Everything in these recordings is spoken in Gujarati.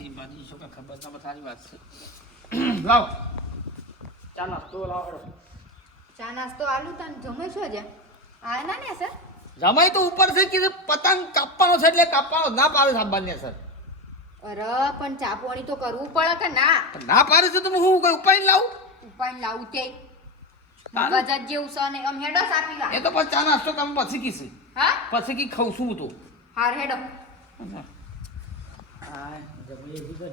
બાજી બાજી શું કઈ ખબર ના સારી વાત છે. લાવ ચા નાસ્તો લાવો. ચા નાસ્તો આલુ તને જમે છો જ આ ના ને સર જમાઈ તો ઉપર છે કે પતંગ કાપવાનો છે એટલે કાપવાનો ના પાડે સાંભળને સર. અરે પણ ચા પાણી તો કરવું પડે કે ના? ના પાડે છે તો હું કઈ ઉપાય લાવું? ઉપાય લાવું તે મગજ જેવું છે ને આમ હેડો સાપી લા. એ તો પછી ચા નાસ્તો કામ પછી કીધી. હા પછી કી ખાઉં છું તો. હાર હેડો. હા જમીએ દીકર.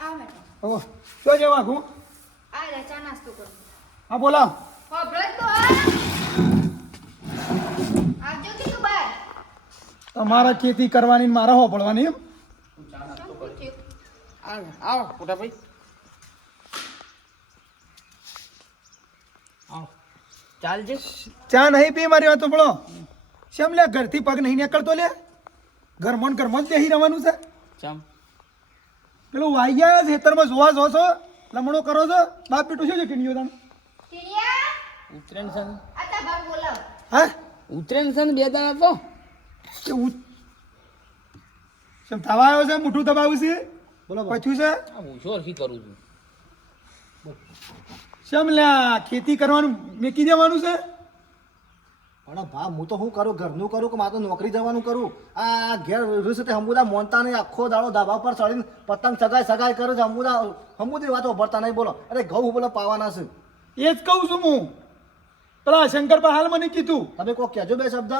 આ મેડમ ઓ શું છે વાઘું? આ લે ચા નાસ્તો કરો. હા બોલાવ. હો બ્રજ તો આવજો કે તું બાર. તમારા ખેતી કરવાની ને મારા હોપડવાની એમ? ચા નાસ્તો કરી. આવો મોટા ભાઈ. આવો ચાલજે. ચા નહીં પી મારી વાત બોલો. શેમ લે ઘરથી પગ નહીં નીકળતો લે? ઘરમાં જ બેસી રહેવાનું છે? ચમ પેલું વાઈ ગયા ખેતરમાં જોવા જો છો લમણો કરો છો બાપ પીટું શું છે કિણીઓ તમે? ટીડિયા ઉતરેણ છે ને? આ તા બાપ બોલાવ. હા ઉતરેણ છે ને બે દાડા તો કે શેમ થવા આવ્યો છે મોઢું દબાવું છે? બોલો પછું છે? હું શોરથી કરું છું. શેમ લ્યા ખેતી કરવાનું મેકી દેવાનું છે? પણ ભા હું તો શું કરું ઘરનું કરું કે મારે તો નોકરી જવાનું કરું આ ઘેર રીતે હમુદા મોનતા નહીં આખો દાડો ધાબા પર ચડીને પતંગ સગાઈ કરે છે હમુદી વાતો ભરતા નહીં બોલો અરે ઘઉં બોલો પાવાના છે એ જ કહું છું હું. પેલા શંકર પર હાલ મને કીધું તમે કોઈ કહેજો બે શબ્દ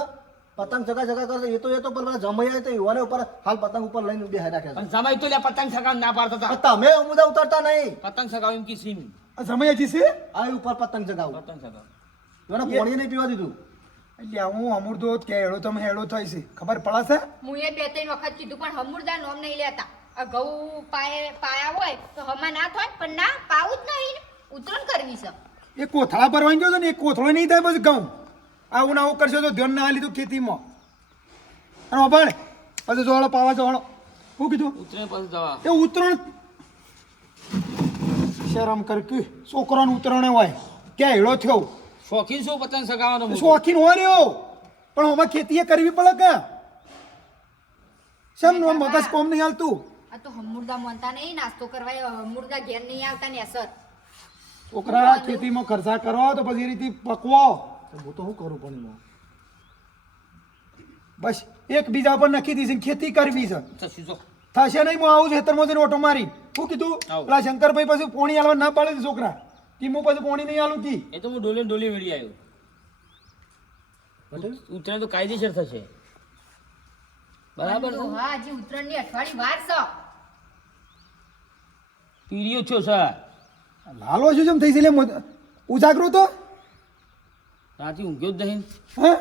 પતંગ સગાઈ કરે એ તો પેલા જમાઈ તો યુવાને ઉપર હાલ પતંગ ઉપર લઈને બે રાખ્યા પણ સમય તો લે પતંગ સગાવ ના પાડતા છે હતા. તમે હમુદા ઉતરતા નહીં પતંગ સગાવ એમ કી સીમ આ સમયજી છે આ ઉપર પતંગ સગાવું પતંગ સગાવ એને પાણી નહીં પીવા દીધું એટલે હું અમૂર્તો કે હેડો તમે હેડો થાય છે ખબર પડશે? હું એ બે ત્રણ વખત કીધું પણ હમુરદા નોમ નહીં લેતા. આ ઘઉં પાયા હોય તો હમા ના થાય પણ ના પાવું જ નહીં. ઉતરણ કરવી છે. એ કોથળા ભરવાની ગયો ને એ કોથળો નહીં થાય બસ ઘઉં આવું ના આવું કરશો તો ધ્યાન ના લીધું ખેતીમાં અને અભાડે પછી જોડો પાવા જોડો શું કીધું? ઉતરેણ પછી જવા. એ ઉતરણ શરમ કર કે છોકરાનું ઉતરણ હોય ક્યાં હેડો થયો શોખીન શું પતંગ સગાવવાનો મોટો? શોખીન હોય રહ્યો પણ આમાં ખેતી એ કરવી પડે કે શેમ નો મગજ કોમ નહીં હાલતું? આ તો હમુરદા મોનતા નહીં નાસ્તો કરવા હમુરદા ઘેર નહીં આવતા ને અસર. છોકરા ખેતીમાં ખર્ચા કરો તો પછી એ રીતે પકવો હું તો શું કરું પણ એમાં? બસ એક બીજા પર નખી દીધી ખેતી કરવી છે થશું જો. થશે નહીં હું આવું છું ખેતરમાં જઈને ઓટો મારી શું કીધું? આવું. પેલા શંકરભાઈ પછી પોણી હાલવા ના પાડે છે છોકરા કે હું પછી પોણી નહીં હાલું કી એ તો હું ડોલે ડોલે વેડી આવ્યો. ઉતરેણ તો કાયદેસર થશે. બરાબર છે. હા હજી ઉતરણની અઠવાડિયે વાર છે. પીડીઓ છો સર. લાલો શું જેમ થઈ છે લે ઉજાગરો તો રાતે ઊંઘ્યો જ નહીં. હા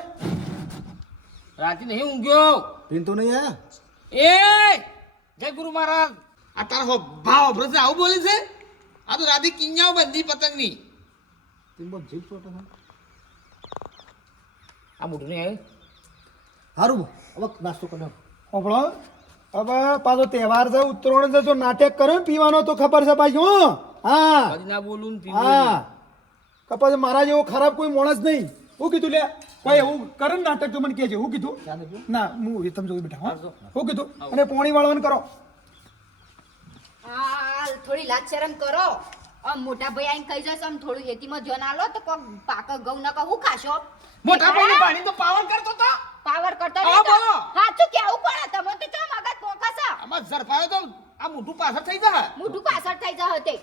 રાતે નહીં ઊંઘ્યો. પીન તો નહીં આયા એ જય ગુરુ મહારાજ. આ તારો ભાવ ભરસે આવું બોલે છે? આ તો રાતે કિન્યાઓ બંધી પતંગની. તીન બહુ જીભ ચોટે છે. આ મોટું નહીં આવ્યું. સારું હવે નાસ્તો કર્યો આપણો હવે પાછો તહેવાર છે ઉત્તરાયણ છે જો નાટક કર્યો ને પીવાનો તો ખબર છે પાછું હો હા કદી ના બોલું ને પીવું હા નહીં. કપાસ મારા જેવો ખરાબ કોઈ માણસ નહીં હું કીધું લે ભાઈ એવું કરે ને નાટક તો મને કહેજે હું કીધું ના હું તમે જોઈ બેઠા હા હું કીધું અને પોણી વાળવાનું કરો હા થોડી લાજ શરમ કરો. આમ મોટા ભાઈ આઈને કહી જશે આમ થોડું ખેતીમાં ધ્યાન આલો તો કોક પાક ઘઉં ના કહું ખાશો. મોટા ભાઈને પાણી તો પાવર કરતો તો. પાવર કરતો હા, નહીં તો. બોલો. સાચું કેવું પડે તમે તો ચમ મગજ પોકાશે. આમાં ઝડપાયો તો આ મોટું પાછળ થઈ જાય. મોઢું પાછળ થઈ જાય તે.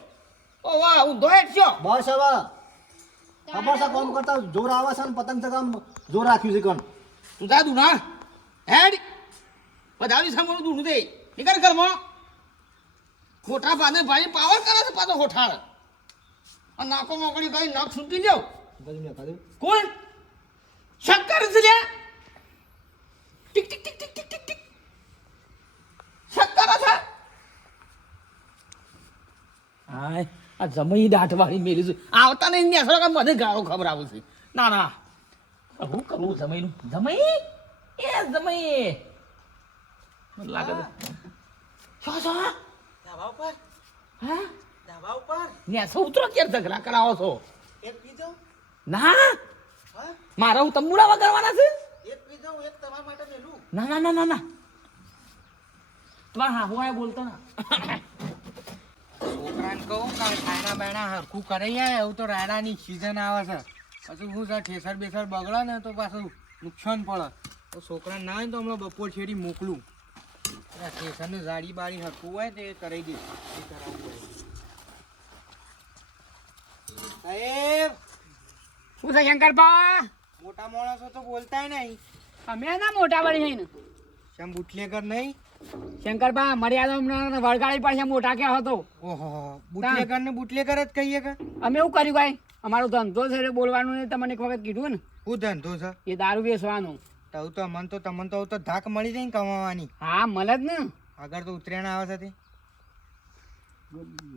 ઓ વાહ ઊંધો હેઠ્યો. બસ હવે ખબર છે કોમ કરતા જોર આવે છે ને પતંગ ચગામ જોર રાખ્યું છે કોણ તું જા દુના હેડ બધાવી સાંભળું દુનું દે નીકળ ઘરમાં. મોટા ભાને ભાઈ પાવર કરે છે પાછો હોઠાળ. આ નાકો મોકળી ગઈ નાક છૂટી લ્યો. કોણ? શંકર છે લ્યા. Tick tick tick tick tick tick tick. Shankar છે. હાય આ જમઈ દાંત વાળી મેલી છે. આવતા નહીં ને કે મને ગાળો ખબર આવે છે. ના ના હું કરું જમઈનું જમઈ એ જમઈ મને લાગે છે શું ધાબા ઉપર હા ધાબા ઉપર ને સૌત્રો કેર ઝઘડા કરાવો છો? એક પી જાઉં ના હા મારા હું તંબુડા વગાડવાના છે. એક પી જાઉં એક તમારા માટે ના ના ના ના ના તમારા હાહુઆએ બોલતો ના છોકરાને કહું કે ખાયણા બાયણા હરખું કરી જાય એવું તો રાયડાની સિઝન આવે છે પછી શું છે ઠેસર બેસર બગડે ને તો પાછું નુકસાન પડે તો છોકરાને ના હોય ને તો હમણાં બપોર છેડી મોકલું ઠેસરને જાડી બાડી હરખું હોય તે કરાવી દે એ કરાવવું હોય સાહેબ શું છે શંકરબા? મોટા માણસો તો બોલતાય નહીં અમે ના મોટા વળી હઈ ને શેમ બુટલેકર નહીં શંકરબા મર્યાદા હમણાં વળગાડી પડશે મોટા કે હતો. ઓહો બુટલેકર ને બુટલેકર જ કહીએ કે અમે એવું કર્યું ભાઈ, અમારો ધંધો છે એટલે બોલવાનું ને તમને એક વખત કીધું ને શું ધંધો છે એ દારૂ વેચવાનું. તો તમને તો ધાક મળી જાય ને કમાવાની હા મળે જ ને. આગળ તો ઉતરેણ આવે છે તે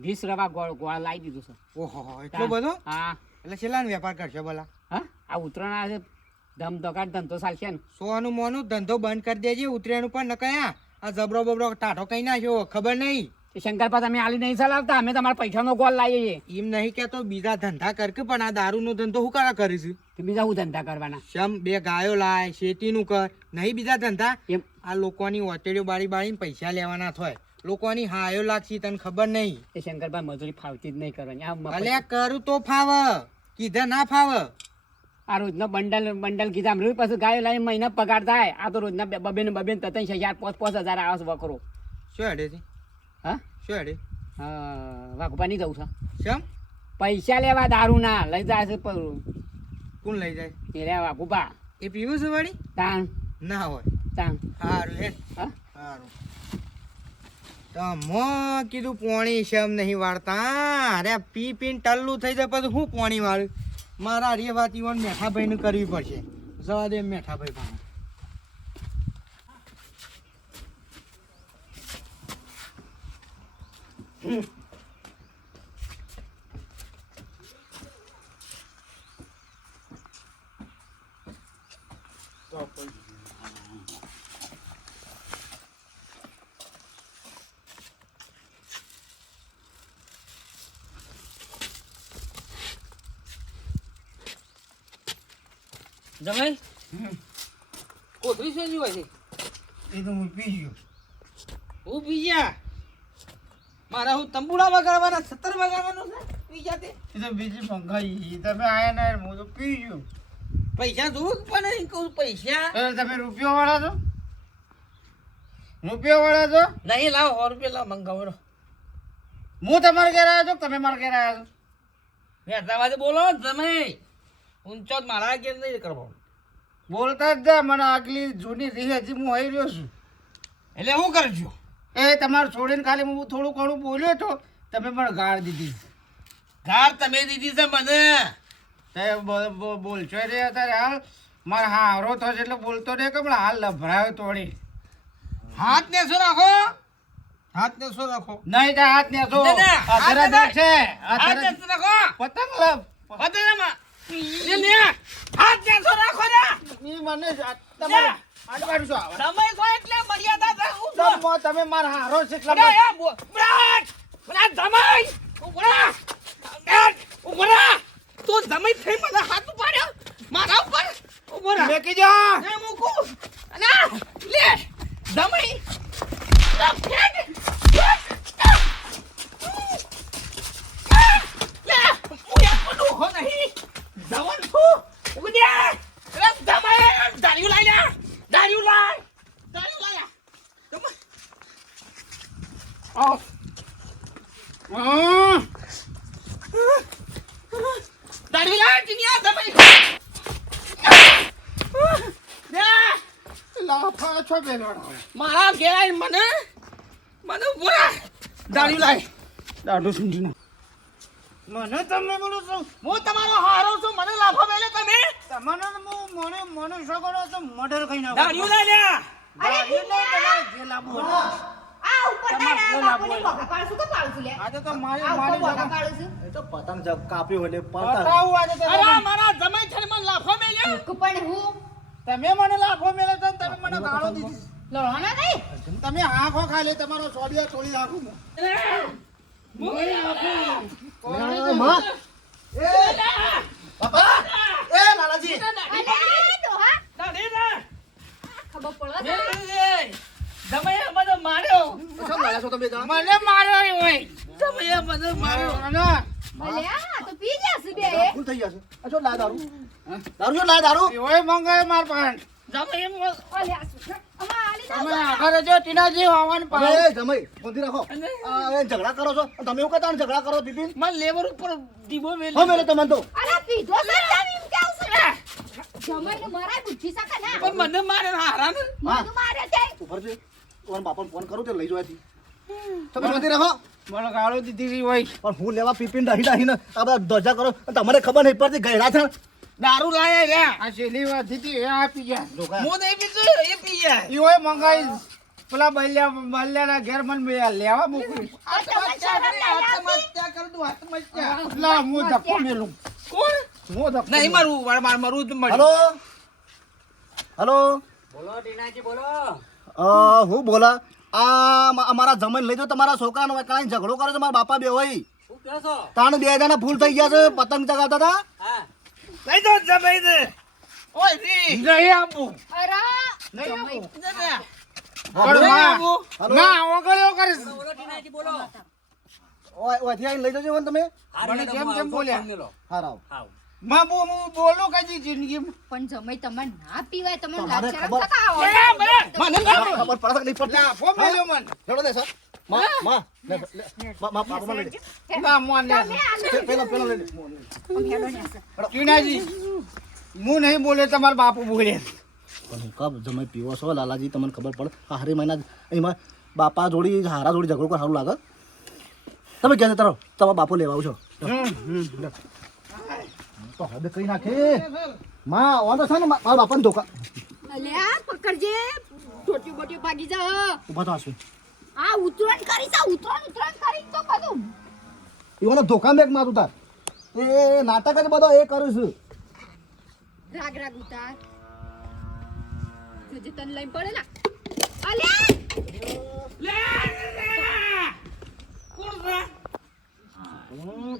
20 રવા ગોળ લાવી દીધું છે. ઓહો એટલો બધો હા એટલે છેલ્લાનો વેપાર કરશો ભલા હા આ ઉતરાણ આવે છે ધમધોકાટ ધંધો ચાલશે ને. સોનું મોનું ધંધો બંધ કરી દેજે ઉતરેણ ઉપર ન કયા આ જબરો બબરો ટાઢો કઈ નાખ્યો ખબર નહીં એ શંકરપા તમે આલી નહીં ચલાવતા, અમે તમારા પૈસાનો ગોળ લાવીએ છીએ. એમ નહીં કેતો બીજા ધંધા કર કે પણ આ દારૂનો ધંધો હું કરા કરીશું તો બીજા હું ધંધા કરવાના? શમ 2 ગાયો લાય શેતીનું કર નહીં બીજા ધંધા એમ આ લોકોની ઓટેડીઓ બાળી બાળીને પૈસા લેવાના થાય લોકોની હાયો લાગશે તને ખબર નહીં એ શંકરપા મજૂરી ફાવતી જ નહીં કરવાની. અલ્યા કરું તો ફાવ કીધા ના ફાવ આ રોજનો બંડલ કીધા રોજ પાછું ગાયો લાવીને મહિના પગાર થાય. આ તો રોજના બબે ને 3,000 5,000 આવે છે વકરો. શું હેડે છે હા શું હેડે વાઘુપા નહીં જવું છે શમ પૈસા લેવા દારૂ ના લઈ જાય છે કોણ લઈ જાય એ રે વાઘુપા એ પીવું છે વાળી તાણ ના હોય તાણ સારું હેડ હા સારું તો કીધું પોણી શમ નહીં વાળતા અરે પી પીને ટલ્લું થઈ જાય પછી હું પોણી વાળું મારા રે વાત ઈવન મેઠાભાઈનું કરવી પડશે જવા દે મેઠાભાઈ ભાઈ જમાઈ કોથળી છે હોય છે એ તો હું પી ગયો હું બીજા મારા હું તંબુડા વગાડવાના 17 વગાડવાનું છે બીજા તે એ તો બીજી મંગાઈ તમે આયા ના હું તો પી ગયો પૈસા જોવું પણ નહીં કહું પૈસા તમે રૂપિયો વાળા છો રૂપિયો વાળા છો નહીં લાવો 100 રૂપિયા લાવ મંગાવો હું તમારે ઘેર આવ્યો છું તમે મારા ઘેર આવ્યા છો મેં બોલો તમે ઊંચો જ મારા ઘેર નહીં કરવો બોલતા જ જા મને આગલી જૂની રીહ હજી હું આવી રહ્યો છું એટલે હું કરજો એ તમારે છોડીને ખાલી હું થોડું ઘણું બોલ્યો તો તમે પણ ગાળ દીધી ગાર તમે દીધી છે મને તે બોલશો રે અત્યારે હાલ મારે હારો થશે એટલે બોલતો રે કે પણ હાલ લભરાયો તોડી હાથ ને શું રાખો હાથ ને શું રાખો નહીં તો હાથ ને તો ના, ના, હાથ ને તો- છે હાથ ને શું રાખો પતંગ લવ પતંગમાં લે હાથ ને શું રાખો ને ઈ મને તમારે આડવાડું શું આવે તમે છો એટલે મર્યાદા રાખું છું. તમે મારા હારો છે એટલે અરે એ બ્રાટ બરા જમાઈ ઉભરા ઉભરા તું જમાઈ થઈ મને હાથ ઉપાડ્યો મારા ઉપર ઉભરા મેકી જા ને મૂકું ના લે જમાઈ ફેંક લે મુયા કોનું હો નહીં જવાન છું ઉગડે રે જમાઈ દારૂ લાયા દારૂ લાયા જમાઈ આવ દારૂ લાયા ટીનિયા જમાઈ લાફા છો બેલો મારા ઘેર આવીને મને બોલા દારૂ લાય દાડો સુંઢીનો મને તમને બોલું છું હું તમારો હારો છું મને લાફો મેલે તમે તમને મને સગડો તો મર્ડર કઈ ના દારૂ લાય લ્યા અરે જે લાભ આ ઉપર તારા બાપુને ભોગા પાડશું તો પાડશું લે આજે તો મારી આ ઉપર મારી ભોગા પાડશું એ તો પતંગ કાપ્યું એટલે પડતા બતાવું આજે તો અરે મારા જમાઈ થઈને મને લાફો મેલ્યો પણ હું તમે મને લાફો મેલે તો તમે મને ગાળો દીધી લડવાના નહીં તમે આંખો ખાલી તમારો સોડિયા તોડી નાખું એ લાલાજી અરે ડોહા દાડી ના પડવા એ, દે. જમાઈએ મને માર્યો. શું લાયા છો તમે જણા? મને માર્યો એ હોય જમાઈએ મને માર્યો. અલ્યા, આ તો પી ગયા છે બે. ભૂલ થઈ ગયા છે. આ શું લાયા દારૂ? દારૂ શું લાયા દારૂ? એ હોય મંગાય માર પણ જમાઈએ અલ્યા, શું? આમાં આલી દો. તમે આગળ જો ટીનાજી આવવાનું પાડો અરે જમાઈ બંધી રાખો. આ એ ઝઘડા કરો છો તમે એવું કહેતા ઝઘડા કરો બિપિન? મને લેવર ઉપર દીવો મેલી. હા મેલે તમને તો અલા, પીધો છે ને તમે એમ કેવું છે? જમાઈને મરાય બુદ્ધિ શકે ના. પણ મને મારે હારા ને. મને મારે તે. ઉપર છે તમારા બાપાને ફોન કરું તે લઈ જવાથી તમે બંધી રાખો. મને ગાળો દીધી હોય પણ હું લેવા પીપીને ડાહી ડાહીને આ બધા ધજા કરો અને તમને ખબર નહીં પડતી ગયડા છે દારૂ લાયા રહ્યા. આ છેલ્લી વાત હતી એ આપી ગયા હું નહીં પીધું, એ પી ગયા. એ હોય મંગાઈ પેલા બલ્યાના ઘેર મને લેવા મોકલી આત્મહત્યા કર દઉં, આત્મહત્યા. લા હું ધક્કો મેલું કોણ? હું ધક્કો નહીં મારું, મારું જ મળ્યું. હલો હલો બોલો ટીનાજી બોલો હું બોલા આ અમારા જમીન લઈ જાઓ તમારા છોકરાનો કાંઈ ઝઘડો કરે છે મારા બાપા બે હોય શું કહો છો તાણ બે જણા ફૂલ થઈ ગયા છે પતંગ ચગાવતા હતા હા લઈ જાઓ જમાઈ દે. ઓય રી. નહીં આપું અરે, નહીં જમાઈ. આપું. ના. પણ નહીં માં આપું. ના ઓગળ્યો કરીશ ઓયથી આવીને લઈ જજો મને તમે મને કેમ બોલ્યા હા રાવ માં હું બોલું કઈ જિંદગી પણ જમાઈ તમારે ના પીવાય તમને તમારે લાજ શરમ ખબર- થતા આવો. મને ના. ખબર પડે કે નહીં પડતી ફોન મેલ્યો મન જોડો દે સર માં બાપા લઈ લે ના મોન લે તમે આલો. પેલા લઈ લે હેલો ને સર. ટીનાજી હું નહીં બોલે તમારા બાપુ બોલે પણ હું કબ જમાઈ પીવો છો લાલાજી તમને ખબર પડે આ હરી મહિના એમાં બાપા જોડી હારા જોડી ઝઘડો કર સારું લાગે તમે ક્યાં જતા રહો તમારા બાપુ લેવા આવો છો તો હદ કઈ નાખે માં વાંધો છે ને મારા બાપાને ધોકા અલ્યા, પકડજે. ટોટી બોટી ભાગી જા. ઉભા તો આસુ આ ઉતરણ કરી જા, ઉતરણ કરી તો બધું. એવાનો ધોકા મેક મારું તાર એ નાટક જ બધો એ કરું છું રાગ રાગ ઉતાર. જોજે તને લઈ પડે ના. અલ્યા,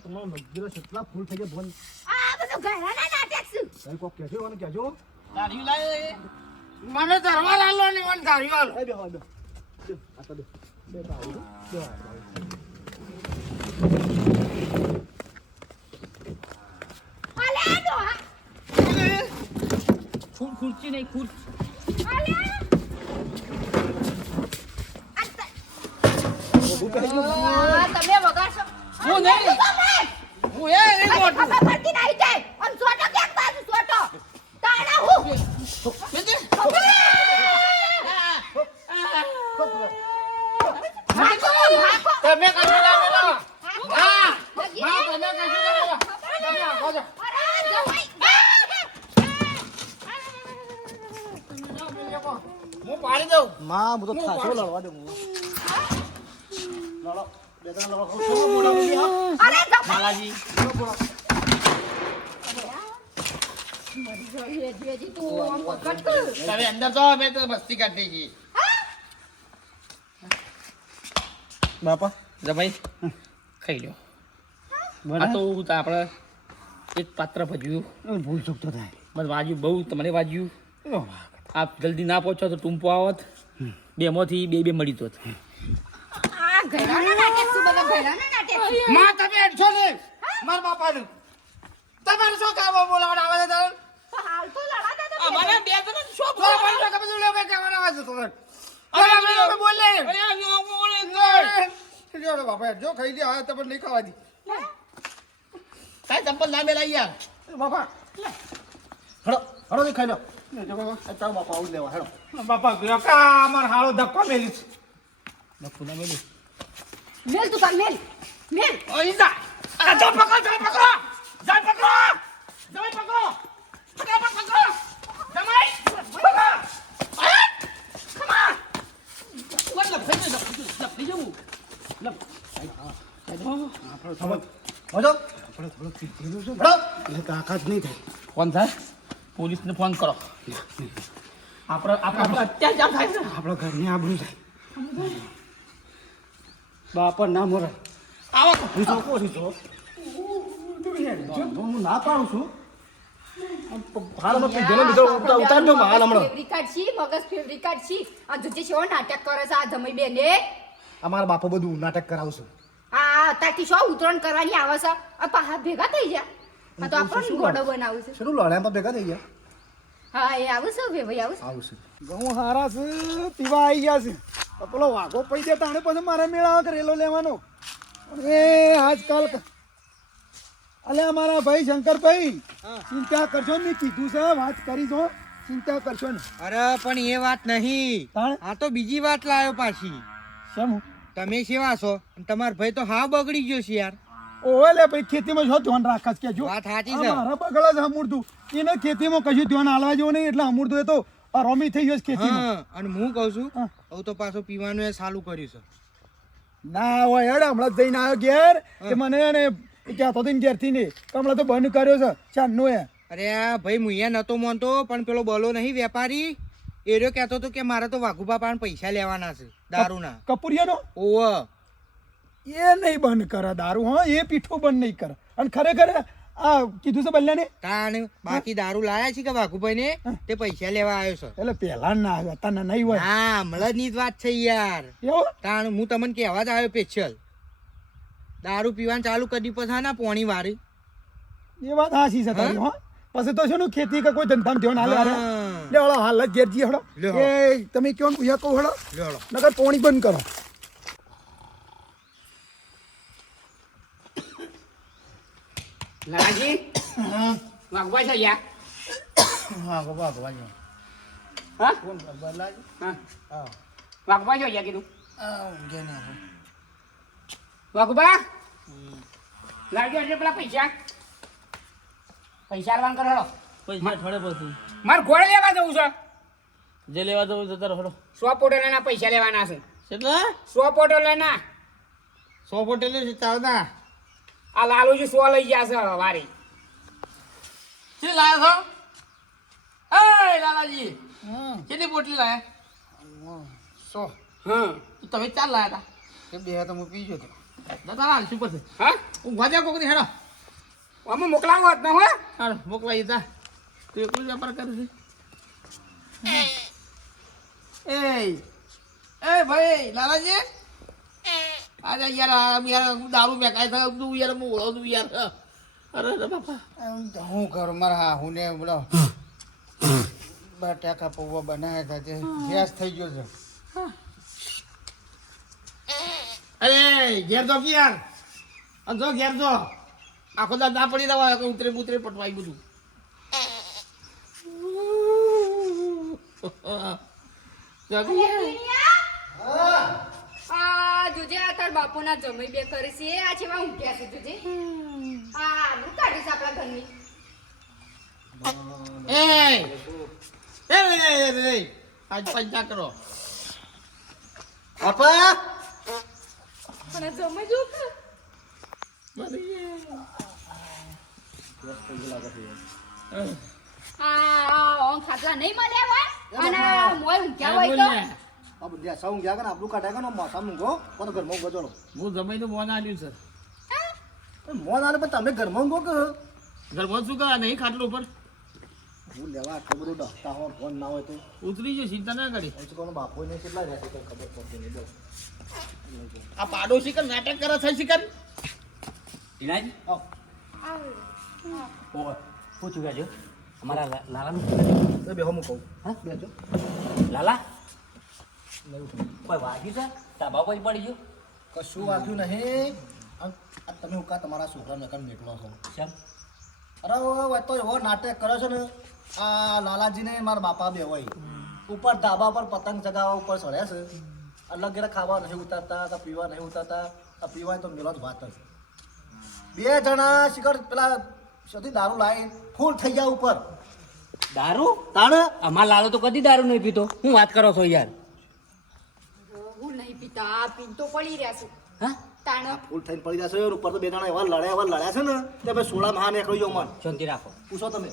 તમારો નજરો કેટલા ફૂલ થઈ ગયા બોલ આ બધું ઘરાના નાટક છે. કઈ કોક કહેજો અને કહેજો દારૂ લાયો એ. મને ધરવા લાલો ને મને ધાર્યો હાલો એ બેહો આ તો દે બે બાઉ બે અલ્યા, ડોહા. ખુરચી નહીં, ખુરચી. અલ્યા. આ તમે વગાડશો. હું નહીં. હું એ મને ખબર પડતી નહીં જાય. આમ સોટો ક્યાંક બાજુ સોટો. તાણા હું. બેટી. ભાગો, ભાગો. તમે કશું ના બોલો હા ભાગી માં રે. તમે કશું ના બોલો તમે આખો છો અરે, જમાઈ. હું પાડી દઉં માં હું તો થાસો લડવા દે હું લડો બે ત્રણ લડો છો મોડા બોલી હા અરે, જમાઈ. માલાજી. મરી ગઈ હેજી તું આમ પકડ કર. તમે અંદર તો મેં તો મસ્તી કાઢી ગઈ. બાપા જમાઈ ખાઈ લો. આ તો આપણે એક પાત્ર ભજવ્યું. ભૂલ ચૂક તો થાય મને વાજ્યું બહુ, તમને વાજ્યું. આપ જલ્દી ના પહોંચો તો ટૂંપો આવત. બેમાંથી બે મળી તો. આ ઘરાના નાટક છે બધા, ઘરાના નાટક છે. માં તમે હેડશો ને માર બાપાનું તમારે શું કામ બોલાવવા આવે છે તારે તો હાલ તો લડા દે તો અમારા બે જણ શું તો પણ તો કબે લે કે કહેવાનો આવે છે તમે અરે અમે બોલે લ્યો બાપા હેડજો ખાઈ દે આ તમને નહીં ખાવા દી કાંઈ ચંપલ ના મેલાઈ યાર. બાપા હડો હડો નહીં ખાઈ લો જો બાપા આ તારો બાપા આવું જ લેવા હેડો બાપા ગયો કા માર હાળો ધક્કો મેલી છે નખું ના મેલું. મેલ તું કાલ મેલ મેલ. ઓય જા. આ જા પકડો, જા પકડો. જા પકડો. જમાઈ પકડો. ફટાફટ પકડો. જમાઈ પકડો. અરે! Come on. વન લપ થઈ જવું. લપ. મજો હડો એટલે તાકાત નહીં થાય ફોન થાય, પોલીસને ફોન કરો. આપણે અત્યાચાર થાય છે. આપણા ઘરની આબરૂ થાય બાપા ના મોરા આવો. રીતો કો રીતો હું ના પાડું છું હાલ અમે પીધેલો લીધો ઉતારજો હાલ હમણાં ફેવરી કાર્ડ છી મગજ ફેવરી કાર્ડ છી આ જોજે શો નાટક કરે છે આ જમાઈ બેને અમારા બાપા બધું નાટક કરાવશે આ તાકી શો ઉતરણ કરવાની આવે છે આ પાહા ભેગા થઈ જા આ તો આપણને ગોડો બનાવું છે શું લડ્યા ભેગા થઈ ગયા હા એ આવું છે ભાઈ આવું છે આવશે ઘઉં હારા છે પીવા આવી ગયા છે તો પેલો વાઘો પૈ દે તાણે પછી મારે મેળાવા કરેલો લેવાનો એ આજકાલ અલે અમારા ભાઈ શંકરભાઈ ચિંતા કરશો ને કીધું છે વાત કરી છો ચિંતા કરશો ને અરે પણ એ વાત નહીં તાણે આ તો બીજી વાત લાવ્યો પાછી શેમ તમે સેવા છો અને તમારો ભાઈ તો હા બગડી ગયો છે યાર ઓવે લે ભાઈ ખેતીમાં શું ધ્યાન રાખસ કે જો વાત સાચી છે મારા બગડા જ અમૂર્તું એને ખેતીમાં કશું ધ્યાન હાલવા જેવું નહીં એટલે અમૂર્તું એ તો રોમી થઈ ગયો છે ખેતીમાં હા અને હું કહું છું હા. હવે તો પાછો પીવાનું એ ચાલુ કર્યું છે ના હોય હેડ હમણાં જ જઈને આવ્યો ઘેર કે મને એને કહેતો હતો ને ઘેરથી ને કે હમણાં તો બંધ કર્યો છે ચાંદનો એ અરે આ ભાઈ હું અહીંયા નતો માનતો પણ પેલો બોલો નહીં વેપારી એ રહ્યો કહેતો હતો કે મારે તો વાઘુબા પાસે પૈસા લેવાના છે દારૂના કપૂરિયાનો ઓવ એ નહીં બંધ કરે દારૂ હા એ પીઠું બંધ નહીં કરે અને ખરેખર આ કીધું છે બલ્યાને તાણ બાકી દારૂ લાયા છે કે વાઘુભાઈ ને તે પૈસા લેવા આવ્યો છે એટલે પહેલા ના હતા ના નહીં હોય હા હમણાં જ વાત છે યાર એવો તાણ હું તમને કહેવા જ આવ્યો સ્પેશિયલ દારૂ પીવાનું ચાલુ કરી પછી ના પોણી વારી એ વાત હાસી છે તારી હા પછી તો શું ખેતી કે કોઈ ધંધામાં ધ્યાન હાલે હારે હા. લે હળો હાલ જ ઘેર જઈએ હળો લ્યો. એ તમે કયો ને પૂછ્યા કહો હળો લ્યો. નકર પોણી બંધ કરો લાલાજી વાગવા છે યા હા બાબા ભગવાન હા કોણ બદલાજી હા હા વાગવા છે યા કીધું ઊંઘે ના વાગુબા લાવજો એટલે પેલા પૈસા પૈસા આલવાન કરો પૈસા થોડે પછી મારે ઘોડે લેવા જવું છે જે લેવા જવું છે તારે હડો 100 પોટોના પૈસા લેવાના છે કેટલા 100 પોટોના 100 પોટેલે છે ચાલના આ લાલુજી 100 લઈ ગયા છે વારી કેટલી લાયા છો એ લાલાજી કેટલી પોટલી લાયા 100 હા તમે ચાર લાયા તે બે તો હું પી ગયો તો હતા દાદા શું પછી હા હું વાજ્યા કોકની હેડો અમે મોકલાવો જ ન હો હાલ મોકલાઈ તા તું એકલું વેપાર કરે છે એ ભાઈ લાલાજી આજે યાર દારૂ મેકાય થાય તું યાર હું ઓળો તું યાર અરે રે બાપા હું કરું મારા હા હું ને બોલો બટાકા પૌવા બનાવ્યા હતા તે ગેસ થઈ ગયો છે અરે ઘેર જો કે યાર અને જો ઘેર જો આખો દાદ ના પડી રહ્યા કે ઉતરે ઉતરે પટવાઈ બધું આ જોજે આ તાર બાપુના જમાઈ બે કરે છે આ છે ઊંઘ્યા છે જોજે આ આલુ કાઢી છે આપણા ઘરની આજ પંચા કરો આપા પણ આ જમાઈ જો ઓમ ખાટલા નહીં મળે હોય અને મોય ઊંઘ્યા હોય તો આ બધા સૌ ગયા કે આપણું કાઢ્યા કે માથા મૂંગો કોણ ઘરમાં ગજોડો હું જમાઈને મોન આલ્યું છે મોન આલે પણ તમે ઘરમાં ઊંઘો કે ઘરમાં શું કરવા નહીં ખાટલું ઉપર હું લેવા આટલું બધું ડખતા હોય ફોન ના હોય તો ઉતરી જાય ચિંતા ના કરી પછી કોનો બાપો ને કેટલા રહેશે તો ખબર પડતી નહીં બોલ આ પાડોશી કર નાટક કરે છે શિકર ટીનાજી પૂછું ગયા અમારા લાલાનું તો બેહો હું કહું હા? બેજો લાલા કોઈ વાગ્યું છે ધાબા પર પડી ગયું કશું વાગ્યું નહીં આ તમે હું કા તમારા છોકરાને કણ નીકળો છો કેમ અરે હવે તો એવો નાટક કર્યો છે ને આ લાલાજીને મારા બાપા બે હોય ઉપર ધાબા પર પતંગ ચગાવવા ઉપર ચડ્યા છે અલગ ઘેર ખાવા નહીં ઉતારતા કે પીવા નહીં ઉતારતા આ પીવાય તો મેલો જ વાત જ બે જણા શિખર પેલા સૌથી દારૂ લાવી ફૂલ થઈ ગયા ઉપર દારૂ તાણે અમાર લાલો તો કદી દારૂ નહીં પીતો હું વાત કરો છો યાર હું નહીં પીતા આ પીન તો પડી રહ્યા છે હા તાણ ફૂલ થઈને પડી જશે ઉપર તો બે જણા એવા લડ્યા છે ને તે ભાઈ સોળા મહા નીકળી ગયો મન શાંતિ રાખો પૂછો તમે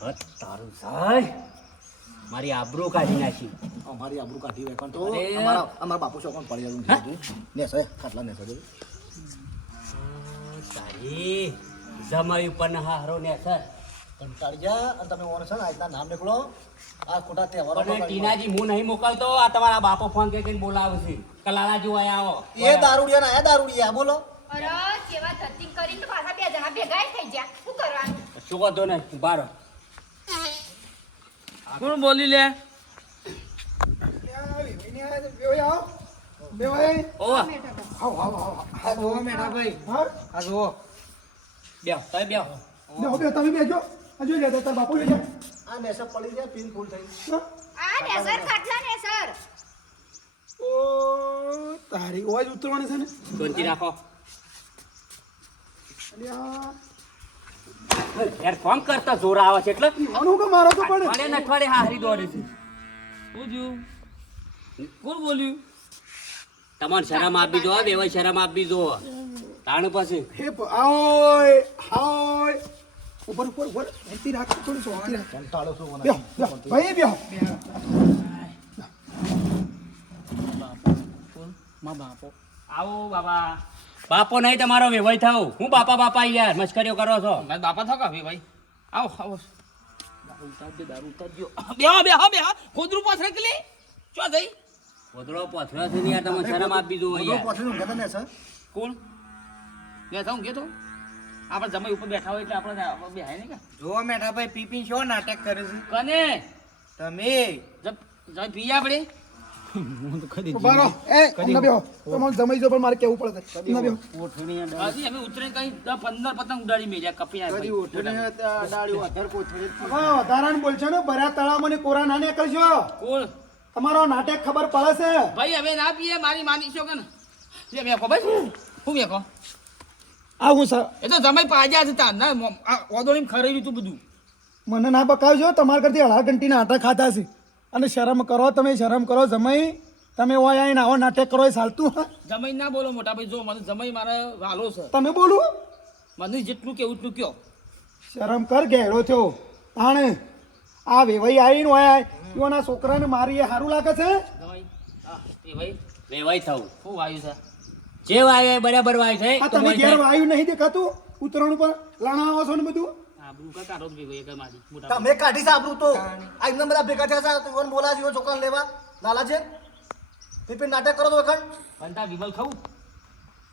બસ તારું સાય મારી આબરૂ કાઢી નાખી અમારી આબરૂ કાઢી હોય પણ તો અરે. અમારા બાપુ ચોકન પડી જવું ને સે ખાટલા ને સે તારી જમાઈ ઉપર ના હારો ને સર કંટાળી ગયા અને તમે ઓન છે ને આજના નામ નીકળો આ ખોટા તહેવારો પણ ટીનાજી હું નહીં મોકલતો આ તમારા બાપો ફોન કરીને બોલાવે છે કલાલા જો આવો એ દારૂડિયા ના એ દારૂડિયા બોલો અરે કેવા ધતિંગ કરીને તો પાછા બે જણા ભેગા થઈ ગયા શું કરવાનું શું વાંધો નહીં બારો કોણ બોલી લે ઓવા જુઓ મેઠાભાઈ હા આ જુઓ બેહો તમે બેહો બે તમે બેજો હજુ લે તાર બાપુ લે આ નેસા પડી ગયા પીન ફૂલ થઈ આ ને સર ખાટલા ને સર ઓ તારી ઓજ ઉતરવાની છે ને શાંતિ રાખો અલ્યા યાર ફોન કરતા જોર આવે છે એટલે આનું કે મારો તો પડે અઠવાડિયે ને અઠવાડિયે હારી દોડે છે શું થયું કોણ બોલ્યું તમારે શરમ આપી દો બેવાય શરમ આપી દો તાણ પછી હે આય હાય ઉપર ઉપર ઉપર શાંતિ રાખ થોડી શાંતિ રાખ કંટાળો છું બેહો બેહો ભાઈ બેહો આવો બાપા બાપો નહીં તમારો વેવાય થાવ હું બાપા બાપા યાર મસ્કરીઓ કરો છો મારા બાપા થો કાફી ભાઈ આવો આવો દારૂ ઉતારજો બેહો બેહો બેહો ખોદરું પાછળ કે લે ચો જઈ ગોદડો પથરો છે ને યાર તમે શરમ આપી દો બધું યાર પછીનું કહેતા નેસા કોણ બેઠા હું ગયો તો આપણે જમાઈ ઉપર બેઠા હોય એટલે આપણે બેહાય નહીં કે જુઓ મેઠાભાઈ પીપી શો નાટક કરે છે કને તમે જય પી આપણે બારો એ અમને બેહો તમારે જમાઈ જો પણ મારે કેવું પડે અમને બેહો હજી અમે ઉતરે કઈ 10-15 પતંગ ઉડાડી મેલ્યા કપી હવે વધારાનું બોલશો ને ભર્યા તળાવમાં ને કોરા ના નીકળશો કોણ તમારો નાટક ખબર પડે છે ભાઈ હવે ના પીએ મારી માની છો કે ને લે મેકો ભાઈ હું મેકો આ હું સર એ તો જમાઈ પાજ્યા છે તાર ના ઓદોળીમ ખરેલું તું બધું મને ના બકાવજો તમારા કરતી અઢા ઘંટીના આટા ખાતા છે અને શરમ કરો તમે શરમ કરો જમાઈ તમે ઓય આવીને આવો નાટક કરો એ ચાલતું હા જમાઈ ના બોલો મોટા ભાઈ જો મને જમાઈ મારે વાલો છે તમે બોલું મને જેટલું કેવું એટલું કયો શરમ કર ગેડો થયો તાણે આ વેવાઈ આવીને ઓય એના છોકરાને મારી એ સારું લાગે છે જમાઈ હા એ ભાઈ વેવાય થવું શું વાયુ છે જે વાય બરાબર વાય છે આ તમે ઘેર વાયુ નહીં દેખાતું ઉતરણ ઉપર લાણા આવો છો ને બધું આબરૂ કા કાઢો ભેગો એક મારી મોટા તમે કાઢી સાબરું તો આ એમને બધા ભેગા થયા છે કોણ બોલા જીવો છોકરાને લેવા લાલા છે પીપી નાટક કરો તો વખત કંટા વિમલ ખાવું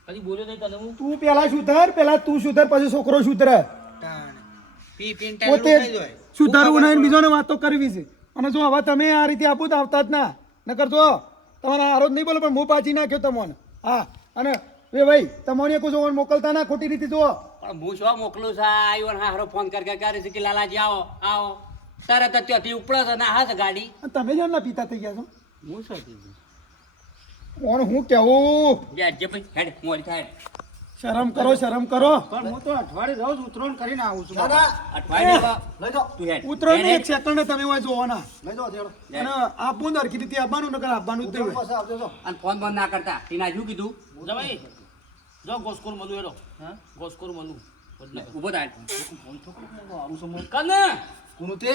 કદી બોલ્યો નહીં તને હું તું પેલા સુધર પેલા તું સુધર પછી છોકરો સુધરે પીપીન પોતે સુધારવું નહીં બીજોને વાતો કરવી છે અને જો હવે તમે આ રીતે આપો તો આવતા જ ના નકર જો તમારા આરોપ નહીં બોલો પણ હું પાછી નાખ્યો તમને હા અને રે ભાઈ તમને કોઈ જોવાનું મોકલતા ના ખોટી રીતે જુઓ પણ હું શું મોકલું છે આવ્યો ને હારો ફોન કરે છે કે લાલાજી આવો આવો તરત જ ત્યાંથી ઉપડે છે ના હાથ ગાડી અને તમે જ એમના પિતા થઈ ગયા છો હું શું કોણ હું કેવું જે ભાઈ હેડ મોડી થાય શરમ કરો શરમ કરો પણ હું તો અઠવાડિયે રોજ ઉતરણ કરીને આવું છું ના ના અઠવાડિયે લઈ જાઓ તું હેડ ઉતરો ને એક સેકન્ડ તમે હોય જોવાના લઈ જાઓ દેડો અને આપવું ને હરખી રીતે આપવાનું નકર આપવાનું જ નહીં હોય પાસે આવજો જો અને ફોન બંધ ના કરતા ટીના શું કીધું જમાઈ જો ગોસ્કોર મલું એરો હા ગોસ્કોર મલું ઉભો થાય કને કોનું તે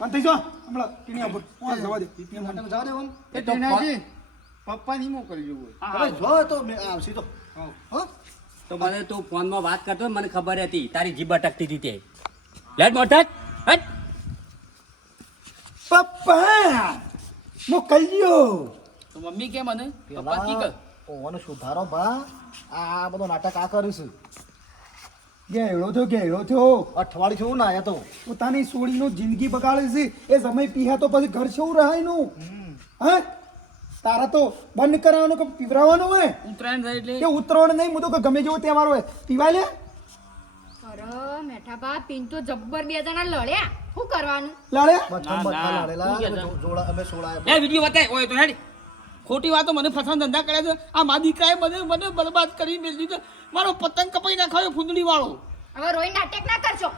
પણ થઈ જાઓ હમણાં ટીણી ઉપર હું જવા દે નાટક જવા દે ઓમ એ ટીનાજી પપ્પા નહીં મોકલજો હોય હવે જો તો આવશી તો હો તો મને તું ફોનમાં વાત કરતો ને મને ખબર હતી તારી જીભ અટકતી હતી તે લેટ મોટા હટ પપ્પા મોકલ્યો તો મમ્મી કે મને પપ્પા કી કર ઓનો સુધારો ભા આ બધો નાટક આ કર્યું છે ગેળો થયો અઠવાડિયું થયું ના આયા તો પોતાની સોળીનો જિંદગી બગાડે છે એ સમય પીહા તો પછી ઘર કેવું રહાયનું હે તારા તો બંધ કરાવવાનું કે પીવરાવાનું હોય ઉત્તરાયણ થાય એટલે કે ઉતરવાનું નહીં હું તો કે ગમે જેવો તહેવાર હોય પીવા લે અરે મેઠા બા પીન તો જબ્બર બે જણા લડ્યા શું કરવાનું લાડે બઠા બઠા લાડેલા જોડા અમે સોળાયા એ વિડિયો બતાય ઓય તો હેડ ખોટી વાતો મને ફસાણ ધંધા કર્યા છે આ મા દીકરાએ મને બરબાદ કરી મેલી દીધો મારો પતંગ કપાઈ નાખાયો ફૂંદડી વાળો હવે રોઈ નાટક ના કરશો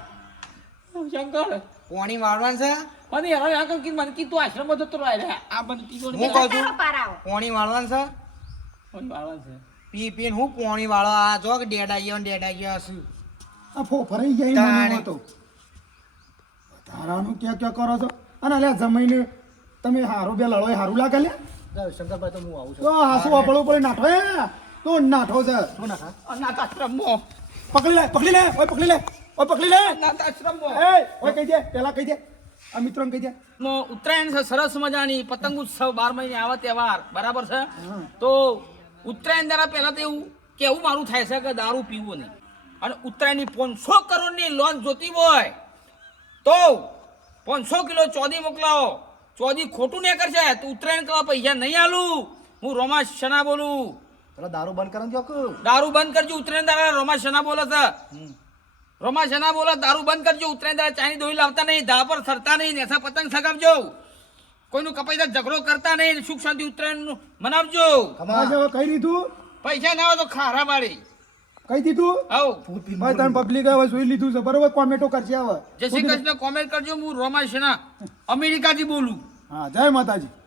શંકર પોણી વાળવાનું છે મને હવે આ કંઈક મને કીધું આશ્રમ જતો રહ્યા આ મને કીધું હું કહું છું તારો પારાવો પોણી વાળવાનું છે વાળવા છે પી પીને હું પોણી વાળો આ જો કે ડેડા ગયો હશું આ ફોફરાઈ જાય મને તો તારાનું ક્યાં કરો છો અને અલ્યા જમીને તમે હારો બે લડો એ હારું લાગે લે જાવ શંકરભાઈ તો હું આવું છું તો હાસુ વાપરવું પડે નાઠો એ તો નાઠો છે શું નાખા અનાથ આશ્રમમાં પકડી લે ઓય પકડી લે નાથ આશ્રમમાં એ ઓય કહી દે પેલા કહી દે આ મિત્રોને કહી દે ઉત્તરાયણ છે સરસ મજાની પતંગ ઉત્સવ 12 મહિને આવે તહેવાર બરાબર છે તો ઉત્તરાયણ દ્વારા પહેલા તો એવું કેવું મારું થાય છે કે દારૂ પીવું નહીં અને ઉત્તરાયણની 500 કરોડની લોન જોતી હોય તો 500 કિલો ચોદી મોકલાવો ચોદી ખોટું નહીં કરશે તો ઉત્તરાયણ કરવા પૈસા નહીં આલું હું રોમા શના બોલું પેલા દારૂ બંધ કરવાનું જો કે દારૂ બંધ કરજો ઉત્તરાયણ દ્વારા રોમા શના બોલે છે રોમા શના બોલે દારૂ બંધ કરજો ઉત્તરાયણ દ્વારા ચાની દોરી લાવતા નહીં ધા પર સરતા નહીં નેસા પતંગ સગાવજો કોઈનું કપાઈ ઝઘડો કરતા નહીં સુખ શાંતિ ઉત્તરાયણ મનાવજો આજે હવે કહી દીધું પૈસા ના હોય તો ખારા મારી કહી દીધું આવ ભાઈ તને પબ્લિક હવે જોઈ લીધું છે બરોબર કોમેન્ટો કરશે હવે જય શ્રી કૃષ્ણ કોમેન્ટ કરજો હું રોમા શના અમેરિકાથી બોલું હા જય માતાજી